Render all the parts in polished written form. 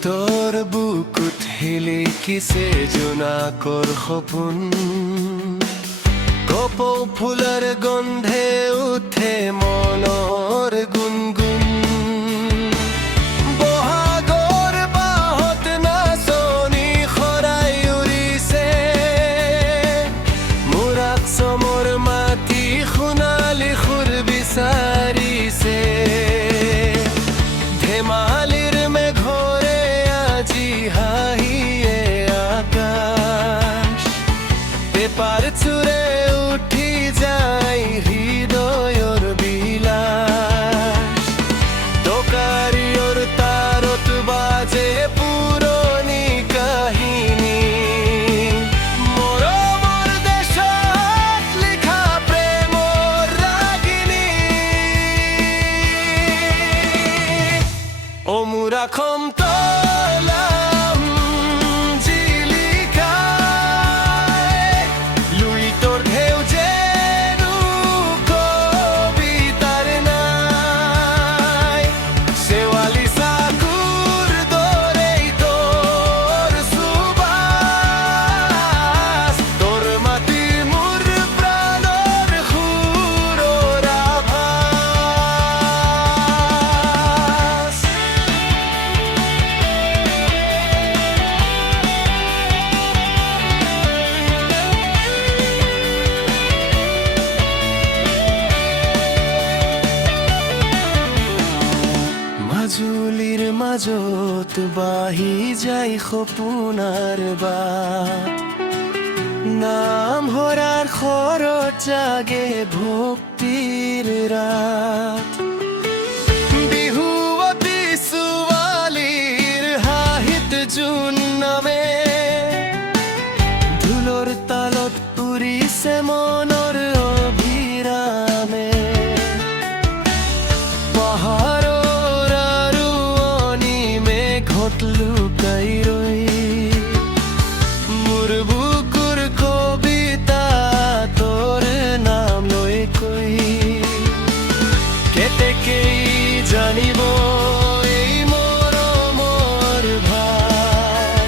তোৰ বুকুত হিলিকিছে জোনাকৰ সপোন কপৌ ফুলৰ গন্ধে উঠে মনৰ গুণগুণ বহাগৰ বাঁহত নাচনি শৰাই উৰিছে মোৰ আকচমৰ মাটি সোণালী সুৰ বিচাৰিছে ধেমালিৰ মেঘৰে আজি হাঁহিয়ে আকাশ পেপাৰ চুৰে উঠি যায় হৃদয়ৰ বিলাস টকাৰিয়ৰ তাৰত বাজে পুৰণি কাহিনী মৰমৰ দেশত লিখা প্ৰেমৰ ৰাগিনী ও মোৰ অসম তলাম জিলিকাই লুই তোৰ ঢেউ যেনো কবিতাৰ নাই শেৱালি চাকুৰ দৰেই তোৰ সুবাস তোৰ মাটি মোৰ প্ৰাণৰ সুৰৰ আভাস মাজুলীৰ মাজত বাহি যায় সপোনাৰ বাট নাম হৰাৰ খৰত জাগে ভক্তিৰ ৰাত বিহুৱতী ছোৱালীৰ হাঁহিত জোন নামে ঢোলৰ তালত উৰিছে মনৰ অভিৰামে পাহাৰৰ আৰু অনিমেঘত লুকাই ৰৈ মোৰ বুকুৰ কবিতা তোৰ নাম লৈ কৈ কেতেকেই জানিব এই মৰমৰ ভাৰ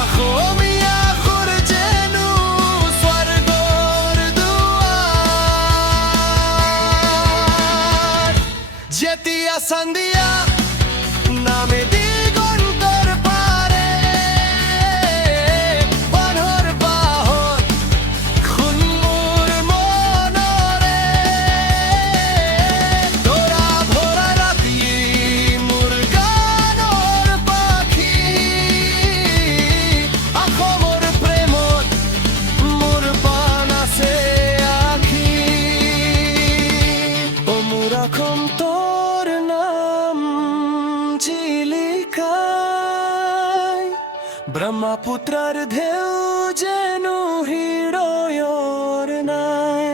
অসমীয়া সুৰ যেনো স্বৰ্গৰ দুৱাৰ যেতিয়া সন্ধিয়া নামে দিগন্তৰ পাৰে বানৰ বাঁহত খুন মোৰ মনৰে তৰা ভৰা ৰাতি মোৰ গানৰ পাখি অসমৰ প্ৰেমত মোৰ প্ৰাণ আছে আখি ও মোৰ অসম তোৰ নাম জিলিকাই ব্ৰহ্মপুত্ৰৰ ঢেউ যেনো হৃদয়ৰ নাই